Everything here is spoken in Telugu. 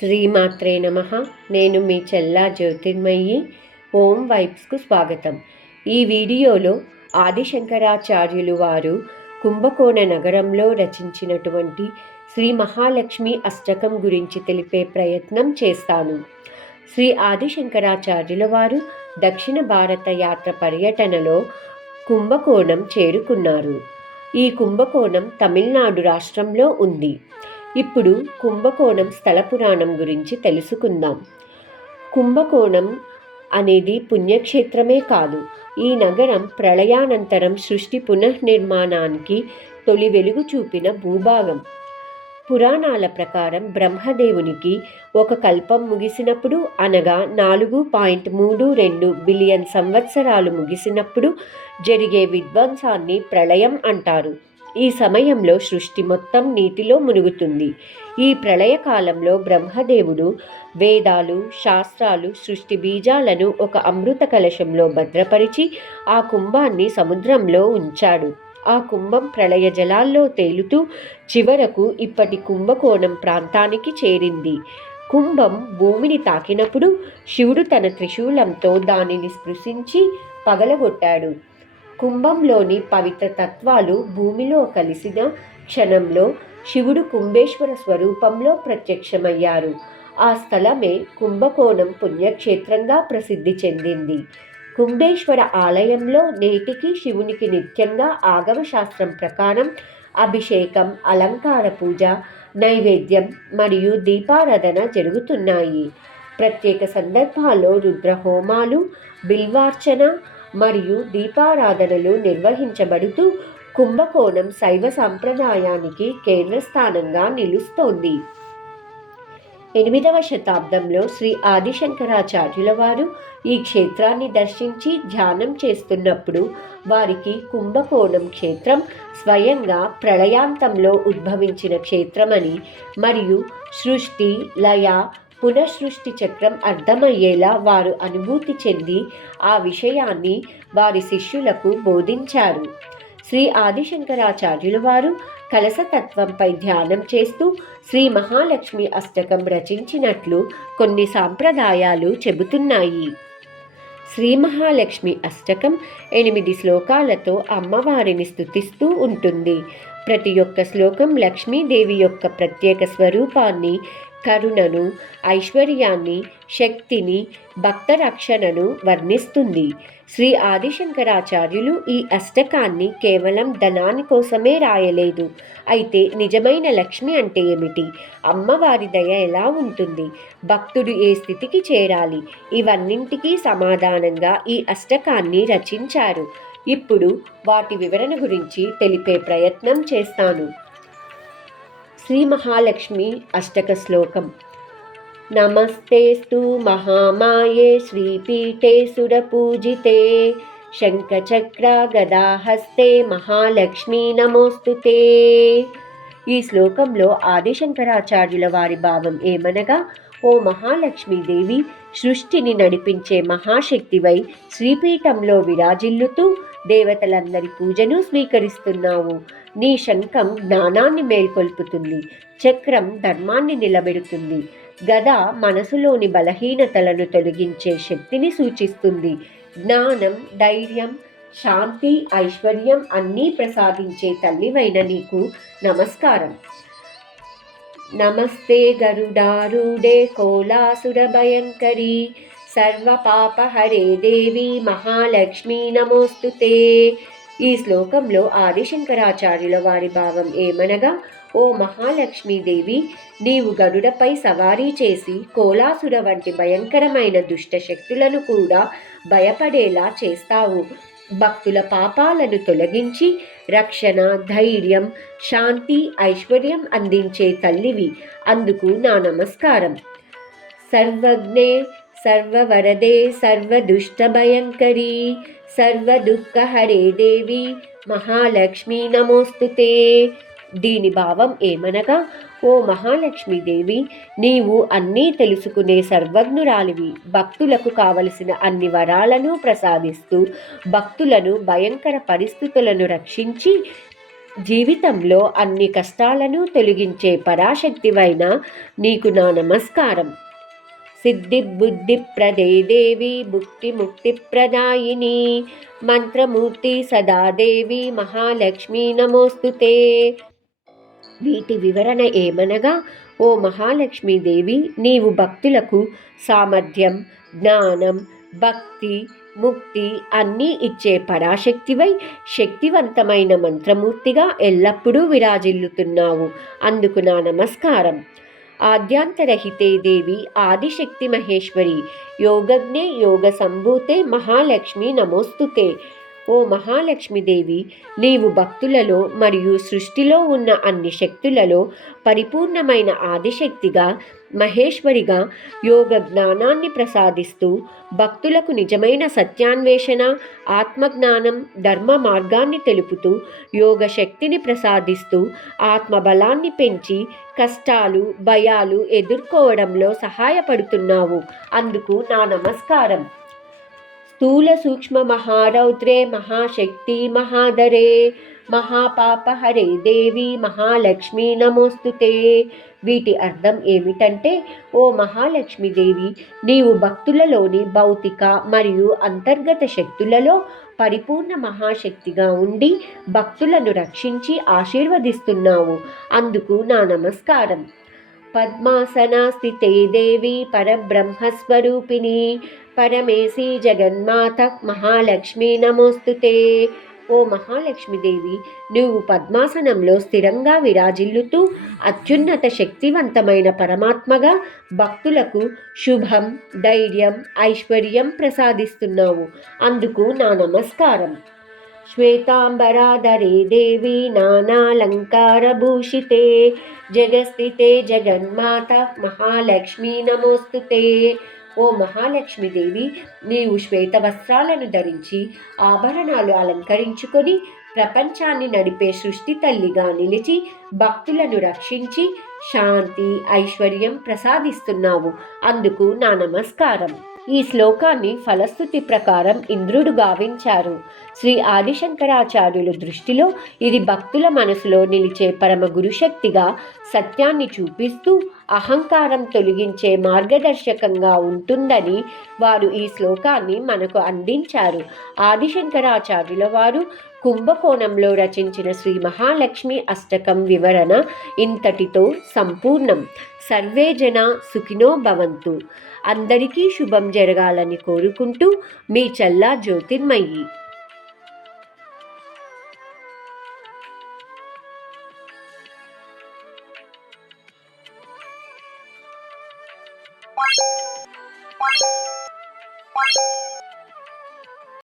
శ్రీమాత్రే నమః. నేను మీ చెల్లా జ్యోతిర్మయి. ఓం వైబ్స్కు స్వాగతం. ఈ వీడియోలో ఆదిశంకరాచార్యులు వారు కుంభకోణ నగరంలో రచించినటువంటి శ్రీ మహాలక్ష్మి అష్టకం గురించి తెలిపే ప్రయత్నం చేస్తాను. శ్రీ ఆదిశంకరాచార్యుల వారు దక్షిణ భారత యాత్ర పర్యటనలో కుంభకోణం చేరుకున్నారు. ఈ కుంభకోణం తమిళనాడు రాష్ట్రంలో ఉంది. ఇప్పుడు కుంభకోణం స్థల పురాణం గురించి తెలుసుకుందాం. కుంభకోణం అనేది పుణ్యక్షేత్రమే కాదు, ఈ నగరం ప్రళయానంతరం సృష్టి పునఃనిర్మాణానికి తొలి వెలుగు చూపిన భూభాగం. పురాణాల ప్రకారం బ్రహ్మదేవునికి ఒక కల్పం ముగిసినప్పుడు, అనగా 4.32 బిలియన్ సంవత్సరాలు ముగిసినప్పుడు జరిగే విధ్వంసాన్ని ప్రళయం అంటారు. ఈ సమయంలో సృష్టి మొత్తం నీటిలో మునుగుతుంది. ఈ ప్రళయకాలంలో బ్రహ్మదేవుడు వేదాలు, శాస్త్రాలు, సృష్టి బీజాలను ఒక అమృత కలశంలో భద్రపరిచి ఆ కుంభాన్ని సముద్రంలో ఉంచాడు. ఆ కుంభం ప్రళయ జలాల్లో తేలుతూ చివరకు ఇప్పటి కుంభకోణం ప్రాంతానికి చేరింది. కుంభం భూమిని తాకినప్పుడు శివుడు తన త్రిశూలంతో దానిని స్పృశించి పగలగొట్టాడు. కుంభంలోని పవిత్ర తత్వాలు భూమిలో కలిసిన క్షణంలో శివుడు కుంభేశ్వర స్వరూపంలో ప్రత్యక్షమయ్యారు. ఆ స్థలమే కుంభకోణం పుణ్యక్షేత్రంగా ప్రసిద్ధి చెందింది. కుంభేశ్వర ఆలయంలో నేటికి శివునికి నిత్యంగా ఆగమ శాస్త్రం ప్రకారం అభిషేకం, అలంకార పూజ, నైవేద్యం మరియు దీపారాధన జరుగుతున్నాయి. ప్రత్యేక సందర్భాల్లో రుద్రహోమాలు, బిల్వార్చన మరియు దీపారాధనలు నిర్వహించబడుతూ కుంభకోణం శైవ సాంప్రదాయానికి కేంద్రస్థానంగా నిలుస్తోంది. 8వ శతాబ్దంలో శ్రీ ఆదిశంకరాచార్యుల వారు ఈ క్షేత్రాన్ని దర్శించి ధ్యానం చేస్తున్నప్పుడు వారికి కుంభకోణం క్షేత్రం స్వయంగా ప్రళయాంతంలో ఉద్భవించిన క్షేత్రమని మరియు సృష్టి, లయ, పునఃసృష్టి చక్రం అర్థమయ్యేలా వారు అనుభూతి చెంది ఆ విషయాన్ని వారి శిష్యులకు బోధించారు. శ్రీ ఆదిశంకరాచార్యుల వారు కలశతత్వంపై ధ్యానం చేస్తూ శ్రీ మహాలక్ష్మి అష్టకం రచించినట్లు కొన్ని సాంప్రదాయాలు చెబుతున్నాయి. శ్రీ మహాలక్ష్మి అష్టకం 8 శ్లోకాలతో అమ్మవారిని స్తుతిస్తూ ఉంటుంది. ప్రతి ఒక్క శ్లోకం లక్ష్మీదేవి యొక్క ప్రత్యేక స్వరూపాన్ని, కరుణను, ఐశ్వర్యాన్ని, శక్తిని, భక్త రక్షణను వర్ణిస్తుంది. శ్రీ ఆదిశంకరాచార్యులు ఈ అష్టకాన్ని కేవలం ధనాని కోసమే రాయలేదు. అయితే నిజమైన లక్ష్మి అంటే ఏమిటి? అమ్మవారి దయ ఎలా ఉంటుంది? భక్తుడు ఏ స్థితికి చేరాలి? ఇవన్నింటికీ సమాధానంగా ఈ అష్టకాన్ని రచించారు. ఇప్పుడు వాటి వివరణ గురించి తెలిపే ప్రయత్నం చేస్తాను. శ్రీ మహాలక్ష్మి అష్టక శ్లోకం. నమస్తేస్తు మహామాయే శ్రీపీఠే సురపూజితే శంఖచక్ర గదాహస్తే మహాలక్ష్మీ నమోస్తుతే. ఈ శ్లోకంలో ఆదిశంకరాచార్యుల వారి భావం ఏమనగా, ఓ మహాలక్ష్మీదేవి, సృష్టిని నడిపించే మహాశక్తివై శ్రీపీఠంలో విరాజిల్లుతూ దేవతలందరి పూజను స్వీకరిస్తున్నావు. నీ శంఖం జ్ఞానాన్ని మేల్కొల్పుతుంది, చక్రం ధర్మాన్ని నిలబెడుతుంది, గద మనసులోని బలహీనతలను తొలగించే శక్తిని సూచిస్తుంది. జ్ఞానం, ధైర్యం, శాంతి, ఐశ్వర్యం అన్నీ ప్రసాదించే తల్లివైన నీకు నమస్కారం. నమస్తే గరుడారూఢే కోలాసుర భయంకరీ సర్వపాపహరే దేవి మహాలక్ష్మీ నమోస్తుతే. ఈ శ్లోకంలో ఆదిశంకరాచార్యుల వారి భావం ఏమనగా, ఓ మహాలక్ష్మీదేవి, నీవు గరుడపై సవారీ చేసి కోలాసుర వంటి భయంకరమైన దుష్ట శక్తులను కూడా భయపడేలా చేస్తావు. భక్తుల పాపాలను తొలగించి రక్షణ, ధైర్యం, శాంతి, ఐశ్వర్యం అందించే తల్లివి. అందుకు నా నమస్కారం. సర్వజ్ఞే సర్వవరదే సర్వదుష్టభయంకరీ సర్వదుఃఖహరే దేవి మహాలక్ష్మీ నమోస్తుతే. దీని భావం ఏమనగా, ఓ మహాలక్ష్మీదేవి, నీవు అన్నీ తెలుసుకునే సర్వజ్ఞురాలివి. భక్తులకు కావలసిన అన్ని వరాలను ప్రసాదిస్తూ భక్తులను భయంకర పరిస్థితులను రక్షించి జీవితంలో అన్ని కష్టాలను తొలగించే పరాశక్తివైన నీకు నా నమస్కారం. సిద్ధి బుద్ధి ప్రదే దేవి భుక్తి ముక్తి ప్రదాయిని మంత్రమూర్తి సదాదేవి మహాలక్ష్మి నమోస్తుతే. వీటి వివరణ ఏమనగా, ఓ మహాలక్ష్మీదేవి, నీవు భక్తులకు సామర్థ్యం, జ్ఞానం, భక్తి, ముక్తి అన్నీ ఇచ్చే పరాశక్తివై శక్తివంతమైన మంత్రమూర్తిగా ఎల్లప్పుడూ విరాజిల్లుతున్నావు. అందుకు నా నమస్కారం. ఆద్యాంతరహితే దేవి ఆదిశక్తి మహేశ్వరి యోగజ్ఞే యోగ సంభూతే మహాలక్ష్మి నమోస్తుతే. ఓ మహాలక్ష్మీదేవి, నీవు భక్తులలో మరియు సృష్టిలో ఉన్న అన్ని శక్తులలో పరిపూర్ణమైన ఆదిశక్తిగా, మహేశ్వరిగా యోగ జ్ఞానాన్ని ప్రసాదిస్తూ భక్తులకు నిజమైన సత్యాన్వేషణ, ఆత్మజ్ఞానం, ధర్మ మార్గాన్ని తెలుపుతూ యోగ శక్తిని ప్రసాదిస్తూ ఆత్మబలాన్ని పెంచి కష్టాలు, భయాలు ఎదుర్కోవడంలో సహాయపడుతున్నావు. అందుకు నా నమస్కారం. స్థూల సూక్ష్మ మహారౌద్రే మహాశక్తి మహాదరే మహాపాపహరే దేవి మహాలక్ష్మి నమోస్తుతే. వీటి అర్థం ఏమిటంటే, ఓ మహాలక్ష్మీదేవి, నీవు భక్తులలోని భౌతిక మరియు అంతర్గత శక్తులలో పరిపూర్ణ మహాశక్తిగా ఉండి భక్తులను రక్షించి ఆశీర్వదిస్తున్నావు. అందుకు నా నమస్కారం. పద్మాసనా స్థితే దేవి పరబ్రహ్మస్వరూపిణి పరమేశి జగన్మాత మహాలక్ష్మి నమోస్తుతే. ఓ మహాలక్ష్మీదేవి, నువ్వు పద్మాసనంలో స్థిరంగా విరాజిల్లుతూ అత్యున్నత శక్తివంతమైన పరమాత్మగా భక్తులకు శుభం, ధైర్యం, ఐశ్వర్యం ప్రసాదిస్తున్నావు. అందుకు నా నమస్కారం. శ్వేతాంబరాధరే దేవి నానాలంకారభూషితే జగస్థితే జగన్మాత మహాలక్ష్మి నమోస్తుతే. ఓ మహాలక్ష్మీదేవి, నీవు శ్వేత వస్త్రాలను ధరించి ఆభరణాలు అలంకరించుకొని ప్రపంచాన్ని నడిపే సృష్టి తల్లిగా నిలిచి భక్తులను రక్షించి శాంతి, ఐశ్వర్యం ప్రసాదిస్తున్నావు. అందుకు నా నమస్కారం. ఈ శ్లోకాన్ని ఫలశ్రుతి ప్రకారం ఇంద్రుడు గావించారు. శ్రీ ఆదిశంకరాచార్యుల దృష్టిలో ఇది భక్తుల మనసులో నిలిచే పరమ గురుశక్తిగా సత్యాన్ని చూపిస్తూ అహంకారం తొలగించే మార్గదర్శకంగా ఉంటుందని వారు ఈ శ్లోకాన్ని మనకు అందించారు. ఆదిశంకరాచార్యుల వారు కుంభకోణంలో రచించిన శ్రీ మహాలక్ష్మి అష్టకం వివరణ ఇంతటితో సంపూర్ణం. సర్వే జన సుఖినో భవంతు. అందరికీ శుభం జరగాలని కోరుకుంటూ మీ చల్లా జ్యోతిర్మయి. Bye.